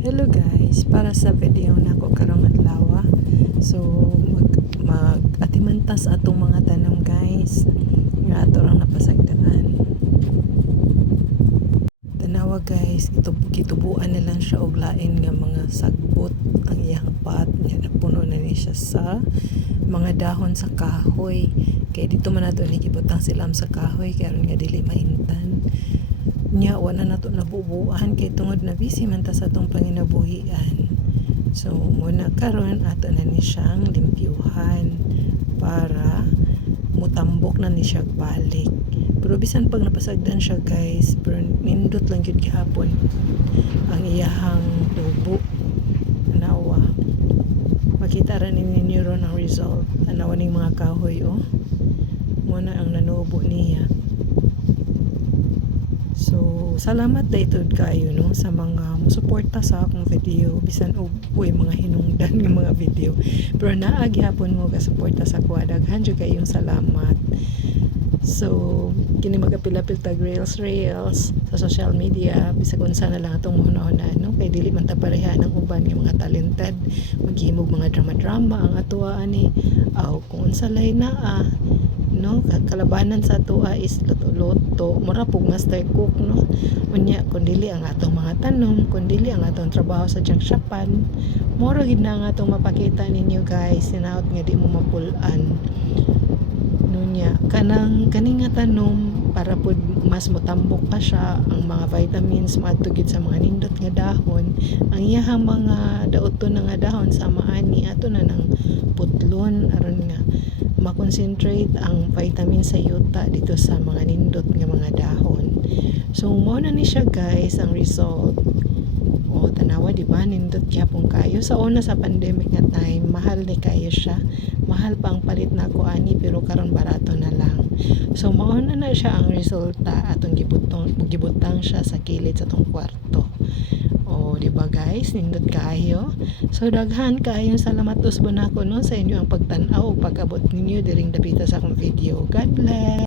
Hello guys, para sa video na ko karong adlaw. So atimantas atong mga tanom guys. Nga ato lang napasagdaan. Tanawa guys, gitubuan na lang siya og lain nga mga sagbot ang iyang pot nya napuno na ni siya sa mga dahon sa kahoy. Kay dito man nato ni gibutang silam sa kahoy karon nga dili maintan. Nya wala na to nabubuan kay tungod na busy man ta sa atong panginabuhian. So muna karon ato na ni siyang limpyuhan para mutambok na ni siya balik. Pero bisan pag napasagdan siya guys, pero nindot lang gyud gihapon ang iyahang tubo. Anawa makita ra ninyo ron ang result. Anawa ning mga kahoy muna ang nanubo niya. So, salamat daytod kayo no sa mga musuporta sa akong video bisan og mga hinungdan ng mga video. Pero naagi hapon mo ga suporta sa ko, daghan jud kayong salamat. So, kini magapilapil tag reels sa social media bisag unsa na lang atong hunahuna no kay dili man ta pareha ng uban nga mga talented maghimog mga drama ang atoa ani aw kung unsa lay na no kalabanan sa atoa is luto mura pug master cook no unya kun dili ang atong mga tanom kun dili ang atong trabaho sa junk shopan mura gid na ang atong mapakita ninyo guys sinaot nga di mo mapulan nunya kaning nga tanom para pud mas motambok pa siya ang mga vitamins maadto gid sa mga nindot nga dahon ang iyahang mga daoton nga dahon sa maani ato na nang putlon aron nga makonsentrate ang vitamin sa yuta dito sa mga nindot nga mga dahon. So mo na ni siya guys ang result. Tanawa di ba nindot gyapon kayo sa una sa pandemic nga time mahal ni kayo siya. Mahal pa ang palit na ko ani pero karon barato na lang. So mao na siya ang resulta atong gibutang siya sa kilid sa tong kwarto. Di ba guys, nindot kaayo. So daghan kaayong salamat usbon ako no sa inyo ang pagtan-aw ug pag-abot ninyo diring dapita sa akong video. God bless.